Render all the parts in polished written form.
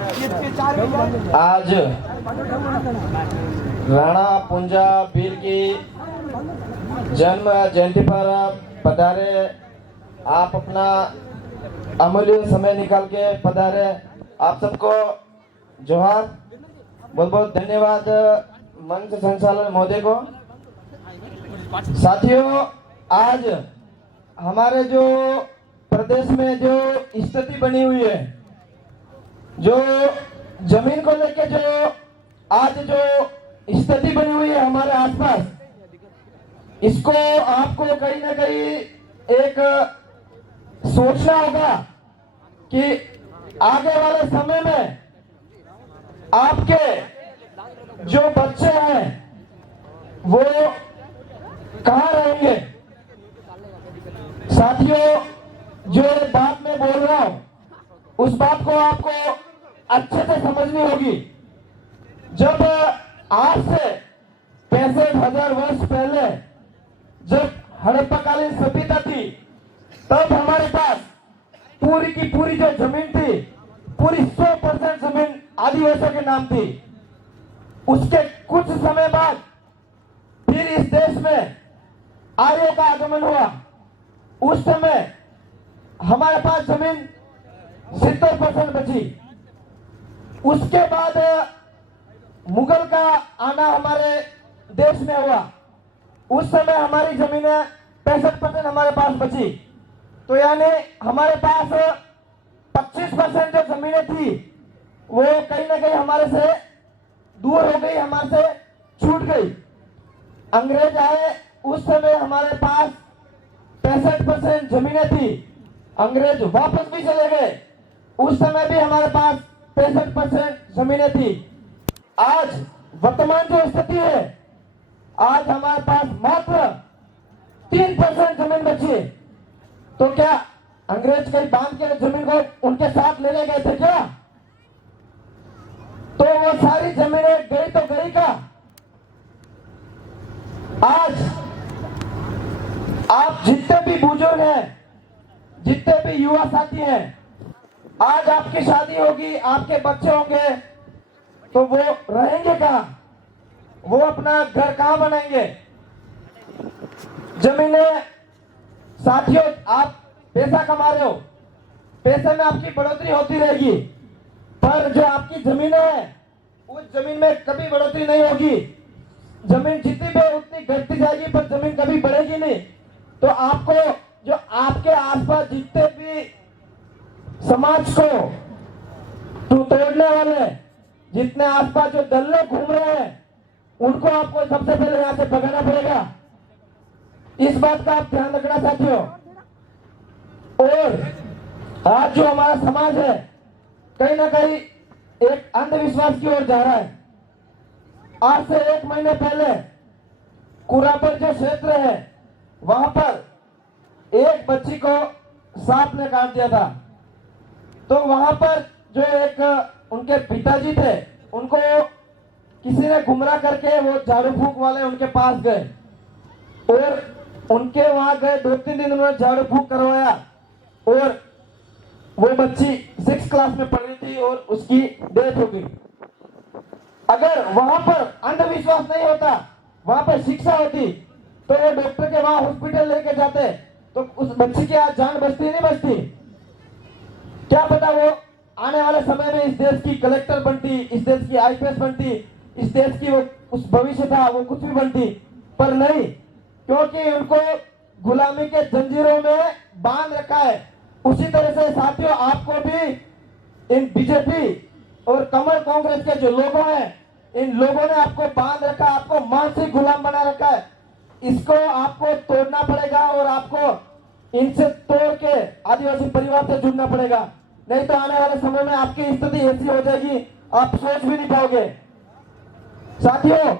आज राणा पुंजा वीर की जन्म जयंती पर पधारे, आप अपना अमूल्य समय निकाल के पधारे। आप सबको जोहार, बहुत बहुत धन्यवाद मंच संचालक महोदय को। साथियों, आज हमारे जो प्रदेश में जो स्थिति बनी हुई है, जो जमीन को लेकर जो आज जो स्थिति बनी हुई है हमारे आसपास, इसको आपको कहीं ना कहीं एक सोचना होगा कि आगे वाले समय में आपके जो बच्चे हैं वो कहाँ रहेंगे। साथियों, जो बात मैं बोल रहा हूं उस बात को आपको अच्छे से समझनी होगी। जब आज से 65,000 वर्ष पहले जब हड़प्पाकालीन सभ्यता थी, तब हमारे पास पूरी की पूरी जो जमीन थी, पूरी 100% जमीन आदिवासियों के नाम थी। उसके कुछ समय बाद फिर इस देश में आर्यों का आगमन हुआ। उस समय हमारे पास जमीन 70% बची। उसके बाद मुगल का आना हमारे देश में हुआ। उस समय हमारी जमीनें 65% हमारे पास बची। तो यानी हमारे पास 25% जो जमीनें थी वो कहीं ना कहीं हमारे से दूर हो गई, हमारे से छूट गई। अंग्रेज आए, उस समय हमारे पास 65% जमीनें थी। अंग्रेज वापस भी चले गए, उस समय भी हमारे पास 65% जमीनें थी। आज वर्तमान जो स्थिति है, आज हमारे पास मात्र 3% जमीन बची। तो क्या अंग्रेज कहीं बांध के जमीन को उनके साथ लेने गए थे क्या? तो वो सारी जमीनें गई तो गई का। आज आप जितने भी बुजुर्ग हैं, जितने भी युवा साथी हैं, आज आपकी शादी होगी, आपके बच्चे होंगे, तो वो रहेंगे कहाँ? वो अपना घर कहाँ बनाएंगे? जमीनें, साथियों, आप पैसा कमा रहे हो, पैसे में आपकी बढ़ोतरी होती रहेगी, पर जो आपकी जमीनें हैं उस जमीन में कभी बढ़ोतरी नहीं होगी। जमीन जितनी भी उतनी घटती जाएगी, पर जमीन कभी बढ़ेगी नहीं। तो आपको जो आपके आसपास जितने भी समाज को तोड़ने वाले, जितने आसपास जो दल्ले घूम रहे हैं, उनको आपको सबसे पहले यहां से भगाना पड़ेगा। इस बात का आप ध्यान रखना साथियों। और आज जो हमारा समाज है कहीं ना कहीं एक अंधविश्वास की ओर जा रहा है। आज से 1 महीने पहले कुरापर जो क्षेत्र है, वहां पर एक बच्ची को सांप ने काट दिया था। तो वहां पर जो एक उनके पिताजी थे, उनको किसी ने गुमराह करके वो झाड़ू फूंक वाले उनके पास गए और उनके वहां गए। 2-3 दिन उन्होंने झाड़ू फूंक करवाया और वो बच्ची 6th क्लास में पढ़ रही थी और उसकी डेथ हो गई। अगर वहां पर अंधविश्वास नहीं होता, वहां पर शिक्षा होती, तो वो डॉक्टर के वहां हॉस्पिटल लेके जाते, तो उस बच्ची की आज जान बचती नहीं बचती? क्या पता वो आने वाले समय में इस देश की कलेक्टर बनती, इस देश की IPS बनती, इस देश की वो उस भविष्य था वो कुछ भी बनती, पर नहीं, क्योंकि उनको गुलामी के जंजीरों में बांध रखा है। उसी तरह से साथियों, आपको भी इन बीजेपी और कमल कांग्रेस के जो लोगों हैं, इन लोगों ने आपको बांध रखा, आपको मानसिक गुलाम बना रखा है। इसको आपको तोड़ना पड़ेगा और आपको इनसे तोड़ के आदिवासी परिवार से जुड़ना पड़ेगा। नहीं तो आने वाले समय में आपकी स्थिति ऐसी हो जाएगी, आप सोच भी नहीं पाओगे। साथियों,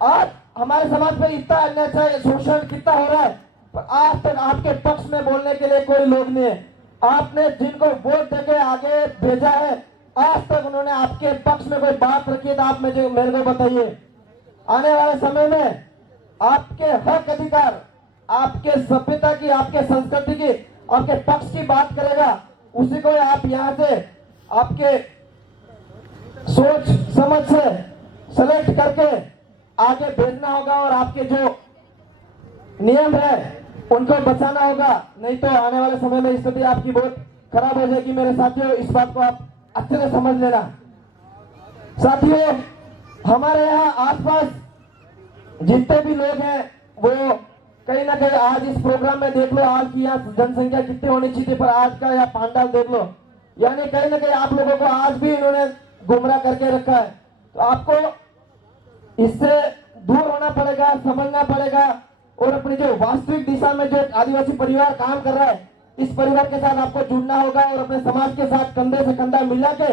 आज हमारे समाज पर इतना अन्याय, शोषण कितना हो रहा है, पर आज तक आपके पक्ष में बोलने के लिए कोई लोग नहीं है। आपने जिनको वोट देके आगे भेजा है, आज तक उन्होंने आपके पक्ष में कोई बात रखी है तो आप मुझे मेरे को बताइए। आने वाले समय में आपके हक अधिकार, आपके सभ्यता की, आपके संस्कृति की, आपके पक्ष की बात करेगा, उसी को आप यहाँ से आपके सोच समझ से सेलेक्ट करके आगे भेजना होगा और आपके जो नियम है उनको बचाना होगा, नहीं तो आने वाले समय में स्थिति आपकी बहुत खराब हो जाएगी। मेरे साथियों, इस बात को आप अच्छे से समझ लेना। साथियों, हमारे यहाँ आसपास जितने भी लोग हैं वो कहीं ना कहीं आज इस प्रोग्राम में देख लो, आज की यहाँ जनसंख्या कितनी होनी चाहिए, पर आज का यहाँ पांडाल देख लो, यानी कहीं ना कहीं आप लोगों को आज भी इन्होंने गुमराह करके रखा है। तो आपको इससे दूर होना पड़ेगा, समझना पड़ेगा और अपनी जो वास्तविक दिशा में जो आदिवासी परिवार काम कर रहा है, इस परिवार के साथ आपको जुड़ना होगा और अपने समाज के साथ कंधे से कंधा मिला के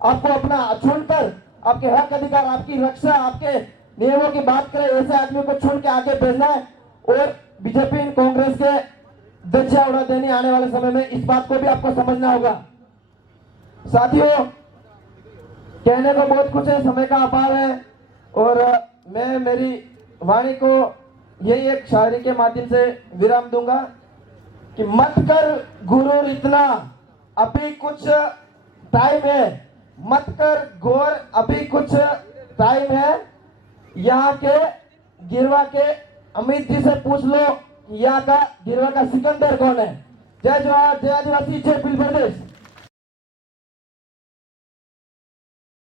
आपको अपना चुनकर आपके हक अधिकार, आपकी रक्षा, आपके नियमों की बात करें, ऐसे आदमी को चुन के आगे भेजना है और बीजेपी कांग्रेस के धज्जियां उड़ा देनी आने वाले समय में, इस बात को भी आपको समझना होगा। साथियों, कहने को बहुत कुछ है, समय का अभाव है और मैं मेरी वाणी को यही एक शायरी के माध्यम से विराम दूंगा कि मत कर गुरूर इतना, अभी कुछ टाइम है, मत कर घोर, अभी कुछ टाइम है। यहाँ के गिरवा के अमित जी से पूछ लो यहाँ का गिरवा का सिकंदर कौन है। जय जवाहर, जय आदिवासी, जय भील प्रदेश।